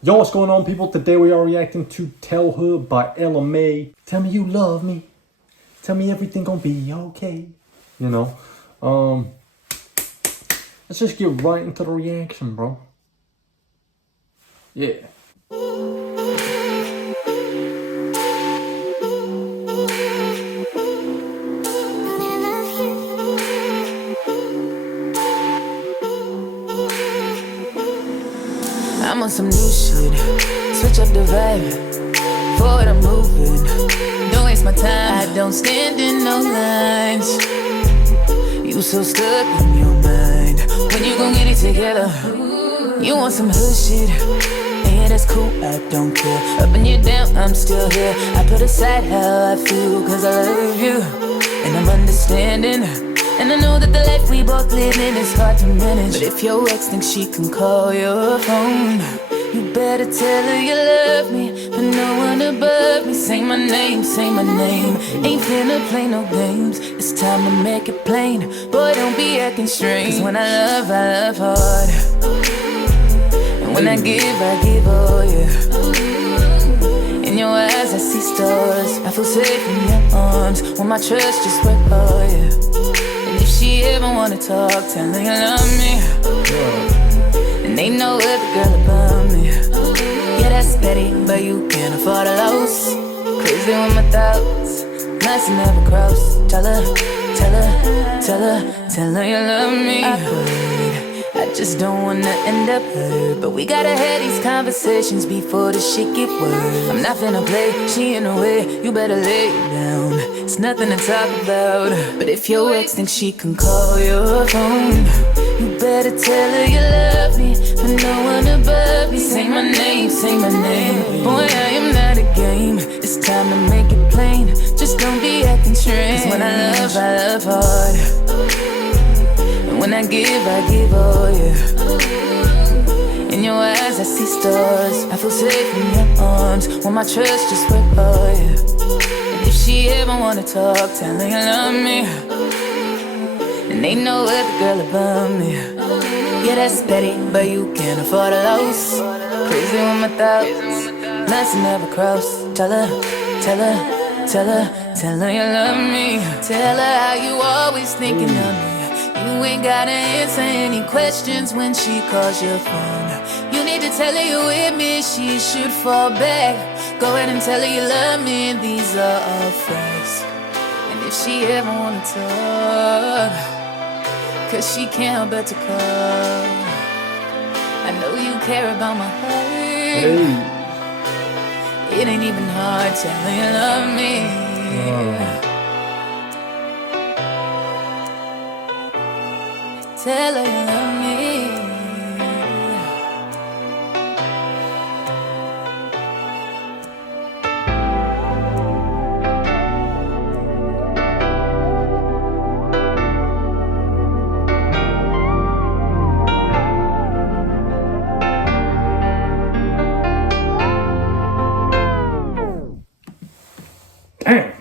Yo, what's going on, people? Today we are reacting to Tell Her by Ella Mai. Tell me you love me. Tell me everything gonna be okay. You know, let's just get right into the reaction, bro. Yeah. I'm on some new shit. Switch up the vibe. Forward I'm moving. Don't waste my time. I don't stand in no lines. You so stuck in your mind. When you gon' get it together? You want some hood shit? And yeah, that's cool, I don't care. Up and you down, I'm still here. I put aside how I feel, cause I love you. And I'm understanding. And I know that the life we both live in is hard to manage. But if your ex thinks she can call your phone, you better tell her you love me, but no one above me. Say my name, say my name. Ain't finna play no games. It's time to make it plain. Boy, don't be acting strange. Cause when I love hard. And when I give all, yeah. In your eyes I see stars. I feel safe in your arms. When my trust just work hard, yeah. And if she ever wanna talk, tell her you love me. And ain't no other girl above me. Yeah, that's petty, but you can't afford a loss. Crazy with my thoughts, nice and never cross. Tell her you love me. I just don't wanna end up hurt. But we gotta have these conversations before the shit get worse. I'm not finna play, she in the way, you better lay it down. It's nothing to talk about. But if your ex thinks she can call your phone, you better tell her you love me, but no one above me. Say my name, say my name. Boy, I am not a game. It's time to make it plain. Just don't be acting strange. Cause when I love hard. And when I give all, yeah. In your eyes I see stars. I feel safe in your arms. When my trust just work hard, yeah. And if she ever wanna talk, tell her you love me. And ain't no other girl above me. Yeah, that's petty, but you can't afford a loss. Crazy with my thoughts, lines never cross. Tell her you love me. Tell her how you always thinking of me. You ain't gotta answer any questions when she calls your phone. You need to tell her you're with me, she should fall back. Go ahead and tell her you love me, and these are all facts. And if she ever wanna talk, cause she can't help but to call. I know you care about my heart. Hey. It ain't even hard, tell her you love me. Tell her you love me. Damn.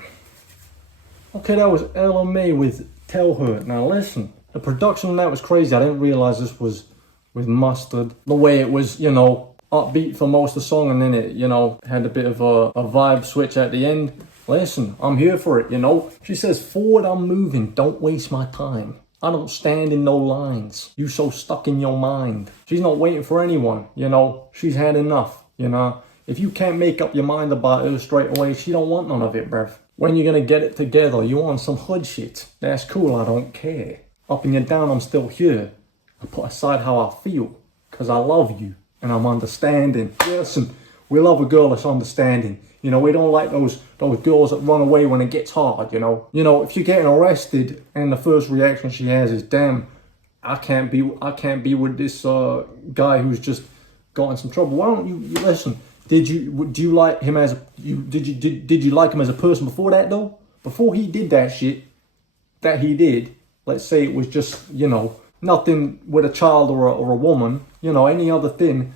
Okay, that was Ella Mai with Tell Her. Now listen, the production on that was crazy. I didn't realize this was with Mustard. The way it was, you know, upbeat for most of the song, and then it, you know, had a bit of a vibe switch at the end. Listen, I'm here for it, you know. She says, forward I'm moving, don't waste my time. I don't stand in no lines. You so stuck in your mind. She's not waiting for anyone, you know. She's had enough, you know. If you can't make up your mind about her straight away, she don't want none of it, bruv. When you're gonna get it together, you want some hood shit. That's cool, I don't care. Up and you're down, I'm still here. I put aside how I feel, cause I love you, and I'm understanding. Listen, we love a girl that's understanding. You know, we don't like those girls that run away when it gets hard, you know. You know, if you're getting arrested and the first reaction she has is, damn, I can't be with this guy who's just got in some trouble. Why don't you listen? Do you like him as did you like him as a person before that though? Before he did that shit that he did, let's say it was just, you know, nothing with a child or a woman, you know, any other thing.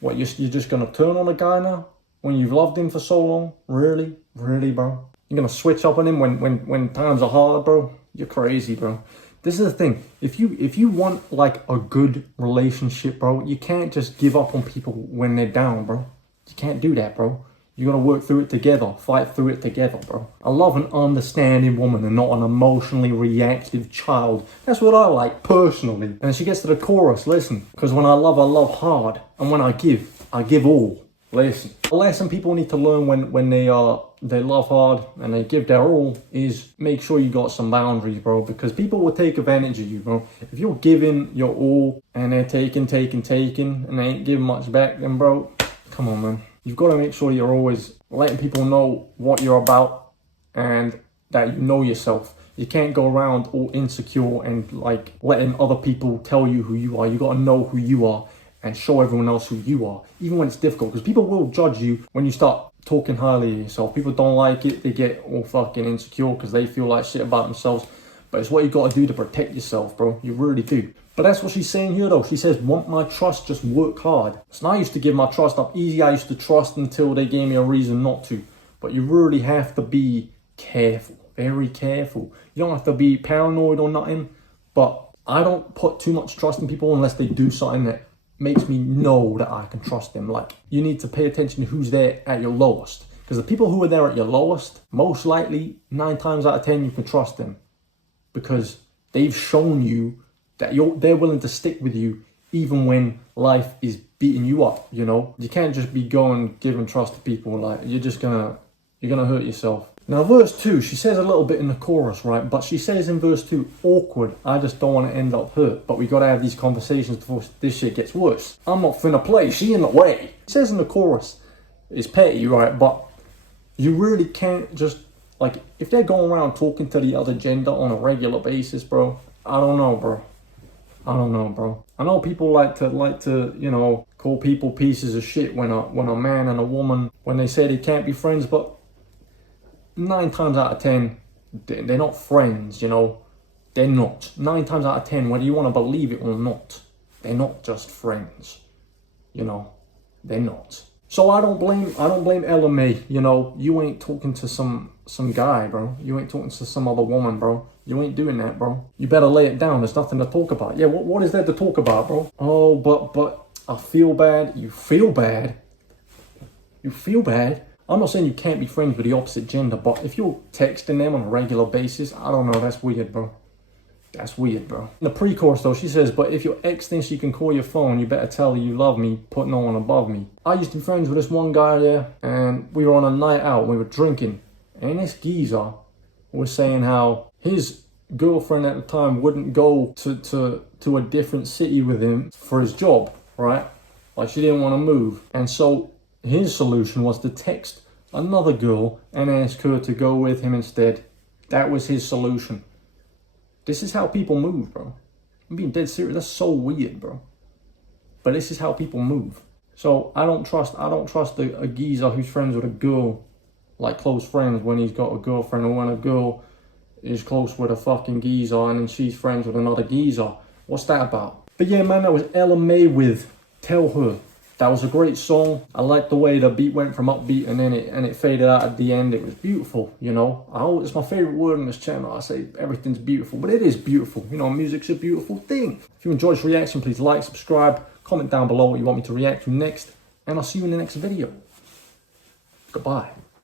What, you're just gonna turn on a guy now when you've loved him for so long? Really, bro? You're gonna switch up on him when times are hard, bro? You're crazy, bro. This is the thing. If you want like a good relationship, bro, you can't just give up on people when they're down, bro. You can't do that, bro. You gotta work through it together, fight through it together, bro. I love an understanding woman and not an emotionally reactive child. That's what I like, personally. And she gets to the chorus, listen, because when I love hard. And when I give all. Listen. The lesson people need to learn when they love hard and they give their all is make sure you got some boundaries, bro, because people will take advantage of you, bro. If you're giving your all and they're taking, and they ain't giving much back, then bro, come on, man. You've got to make sure you're always letting people know what you're about and that you know yourself. You can't go around all insecure and like letting other people tell you who you are. You got to know who you are and show everyone else who you are, even when it's difficult, because people will judge you when you start talking highly of yourself. People don't like it. They get all fucking insecure because they feel like shit about themselves. But it's what you got to do to protect yourself, bro. You really do. But that's what she's saying here, though. She says, want my trust, just work hard. So I used to give my trust up easy. I used to trust until they gave me a reason not to. But you really have to be careful, very careful. You don't have to be paranoid or nothing. But I don't put too much trust in people unless they do something that makes me know that I can trust them. Like, you need to pay attention to who's there at your lowest. Because the people who are there at your lowest, most likely, 9 times out of 10, you can trust them. Because they've shown you that they're willing to stick with you even when life is beating you up, you know? You can't just be going giving trust to people. Like, you're gonna hurt yourself. Now, verse 2, she says a little bit in the chorus, right? But she says in verse 2, awkward, I just don't want to end up hurt. But we got to have these conversations before this shit gets worse. I'm not finna play, she in the way. She says in the chorus, it's petty, right? But you really can't just, like, if they're going around talking to the other gender on a regular basis, bro, I don't know, bro. I know people like to, you know, call people pieces of shit when a man and a woman, when they say they can't be friends, but 9 times out of 10, they're not friends, you know. They're not. 9 times out of 10, whether you want to believe it or not, they're not just friends, you know. They're not. So I don't blame Ella May, you know. You ain't talking to some guy, bro. You ain't talking to some other woman, bro. You ain't doing that, bro. You better lay it down. There's nothing to talk about. Yeah, what is there to talk about, bro? Oh, but I feel bad. You feel bad? You feel bad? I'm not saying you can't be friends with the opposite gender, but if you're texting them on a regular basis, I don't know, that's weird, bro. That's weird, bro. In the pre-chorus, though, she says, but if your ex thinks you can call your phone, you better tell her you love me, put no one above me. I used to be friends with this one guy there, and we were on a night out, we were drinking, and this geezer was saying how his girlfriend at the time wouldn't go to a different city with him for his job, right? Like, she didn't want to move. And so his solution was to text another girl and ask her to go with him instead. That was his solution. This is how people move, bro. I'm being dead serious. That's so weird, bro. But this is how people move. So I don't trust a geezer who's friends with a girl, like close friends, when he's got a girlfriend, or when a girl is close with a fucking geezer and then she's friends with another geezer. What's that about? But yeah, man, that was Ella May with Tell Her. That was a great song. I liked the way the beat went from upbeat and then it faded out at the end. It was beautiful, you know. It's my favorite word on this channel. I say everything's beautiful, but it is beautiful. You know, music's a beautiful thing. If you enjoyed this reaction, please like, subscribe, comment down below what you want me to react to next, and I'll see you in the next video. Goodbye.